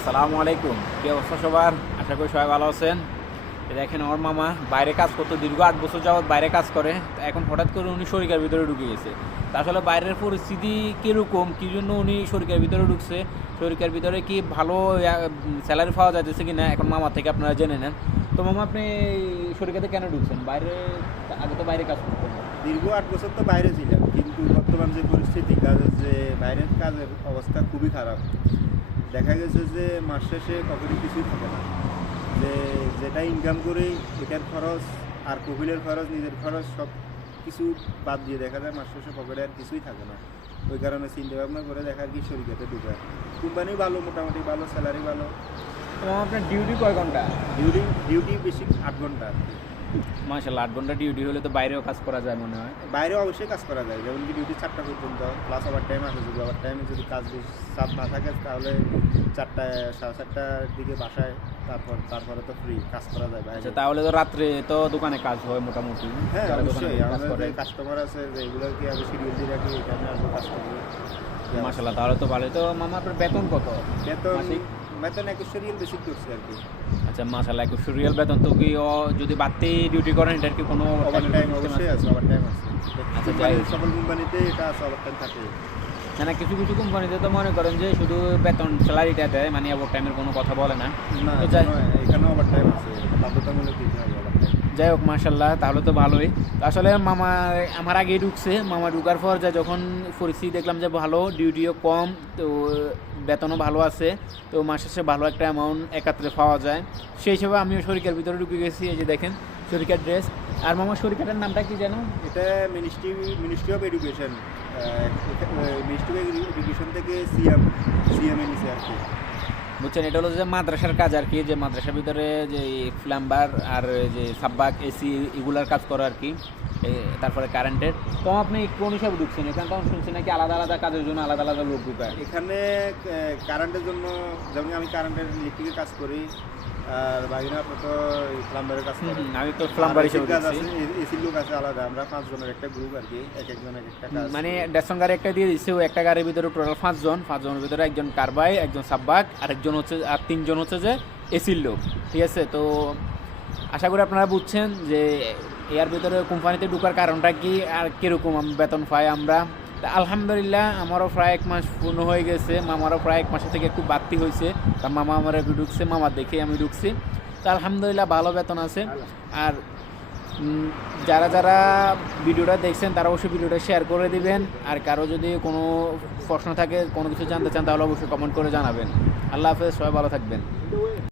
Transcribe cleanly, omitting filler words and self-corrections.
আসসালামু আলাইকুম, কি অবস্থা সবার? আশা করি সবাই ভালো আছেন। দেখেন ওর মামা বাইরে কাজ করতো, দীর্ঘ 8 বছর যাবৎ বাইরে কাজ করে। এখন হঠাৎ করে উনি শরিকার ভিতরে ঢুকে গেছে। তা আসলে বাইরের পরিস্থিতি কীরকম, কী জন্য উনি শরিকার ভিতরে ঢুকছে, শরিকার ভিতরে কি ভালো স্যালারি পাওয়া যাচ্ছে কি না, এখন মামা থেকে আপনারা জেনে নেন। তো মামা, আপনি শরিকাতে কেন ঢুকছেন? বাইরে আগে তো বাইরে কাজ করতেন। দীর্ঘ 8 বছর তো বাইরে ছিলাম, কিন্তু বর্তমান যে পরিস্থিতি, কাজের যে বাইরের কাজের অবস্থা খুবই খারাপ। দেখা গেছে যে মাস শেষে পকেটে কিছুই থাকে না, যে যেটা ইনকাম করি এটার খরচ আর কপিলের খরচ, নিজের খরচ সব কিছু বাদ দিয়ে দেখা যায় মাস শেষে পকেটে আর কিছুই থাকে না। ওই কারণে চিন্তা ভাবনা করে দেখা আর কি শরিকাতে ঢুকা। কোম্পানি ভালো, মোটামুটি ভালো, স্যালারি ভালো। তো মামা, আপনার ডিউটি কয় ঘন্টা? ডিউটি বেশি 8 ঘন্টা আর কি। মাশাআল্লাহ, 8 ঘন্টা ডিউটি হলে তো বাইরেও কাজ করা যায় মনে হয়। বাইরে অবশ্যই কাজ করা যায়, যেমন কি ডিউটি 4টা পর্যন্ত, প্লাস ওভার টাইম আছে। যদি ওভার টাইমে যদি কাজ চাপ না থাকে তাহলে 4টায় 4:30টার দিকে বাসায়, তারপরে তো ফ্রি কাজ করা যায় বাইরে। আচ্ছা, তাহলে তো রাত্রে তো দোকানে কাজ হয় মোটামুটি? হ্যাঁ যারা দোকানে অবশ্যই, কাজ আমাদের করে। যে কাস্টমার আছে যে এগুলোকে আমি শিডিউল দিয়ে রাখি, এখানে আসবো কাজ করবো। মাশাআল্লাহ, তাহলে তো ভালোই। তো মামা, আপনার বেতন কত? বেতন মাসিক? বেতন 21 রিয়াল বেশি করছে আর কি। আচ্ছা মাশাআল্লাহ, 21 রিয়াল বেতন। তো কি যদি বাড়তি ডিউটি করেন, এটার কি কোনো ওভার টাইম অবশ্যই আছে, ওভার টাইম আছে। আচ্ছা, যাই হোক। সকল কোম্পানিতে এটা আছে, ওভার টাইম থাকে। না না, কিছু কিছু কোম্পানিতে তো মনে করেন যে শুধু বেতন স্যালারিটা দেয়, মানে ওভার টাইমের কোনো কথা বলে না। না, তো যাই এখানে ওভার টাইম আছে, বাধ্যতামূলক দিতে হবে ওভার টাইম। যাই হোক, মাশাআল্লাহ, তাহলে তো ভালোই। তো আসলে মামা আমার আগেই ঢুকছে। মামা ঢুকার পর যখন পরিস্থিতি দেখলাম যে ভালো, ডিউটিও কম, তো বেতনও ভালো আছে, তো মাস শেষে ভালো একটা অ্যামাউন্ট একাত্রে পাওয়া যায়, সেই হিসেবে আমিও শরিকার ভিতরে ঢুকে গেছি। এই যে দেখেন শরিকার ড্রেস। আর মামা, শরিকাটার নামটা কি জানো? এটা ministry of education. Ministry of education থেকে সিএম নিছে আর কি। বুঝছেন, এটা হলো যে মাদ্রাসার কাজ আর কি, যে মাদ্রাসার ভিতরে যে প্লাম্বার আর যে সাব্বাক, এসি এগুলার কাজ করা আর কি। তারপরে কারেন্টের। তো আপনি কোন হিসাবে ঢুকছেন? এখানে তো আমি শুনছি নাকি আলাদা আলাদা কাজের জন্য আলাদা আলাদা লোক ঢুকায়। এখানে কারেন্টের জন্য, যেমন আমি কারেন্টের ইলেকট্রিকের কাজ করি, আর বাইরে তো প্লাম্বারের কাজ করি। আমি তো প্লাম্বার হিসেবে কাজ ঢুকছি। আছে, এসির লোক আছে আলাদা। আমরা 5 জনের একটা গ্রুপ আর কি, এক একজন এক একটা কাজ। মানে ডেসন গাড়ি একটা দিয়ে দিচ্ছে, ও একটা গাড়ির ভিতরে টোটাল 5 জনের ভিতরে একজন কারবাই, একজন সাব্বাক, আরেকজন হচ্ছে, আর 3জন হচ্ছে যে এসির লোক। ঠিক আছে? তো আশা করি আপনারা বুঝছেন যে এর ভিতরে কোম্পানিতে ঢোকার কারণটা কি আর কীরকম বেতন পাই আমরা। তা আলহামদুলিল্লাহ, আমারও প্রায় 1 মাস পূর্ণ হয়ে গেছে, মামারও প্রায় 1 মাসের থেকে একটু বাড়তি হয়েছে। তা মামা আমার একটু ঢুকছে, মামার দেখে আমি ঢুকছি। তো আলহামদুলিল্লাহ ভালো বেতন আছে। আর যারা যারা ভিডিওটা দেখছেন তারা অবশ্যই ভিডিওটা শেয়ার করে দিবেন। আর কারো যদি কোনো প্রশ্ন থাকে, কোনো কিছু জানতে চান, তাহলে অবশ্যই কমেন্ট করে জানাবেন। আল্লাহ হাফেজ, সবাই ভালো থাকবেন।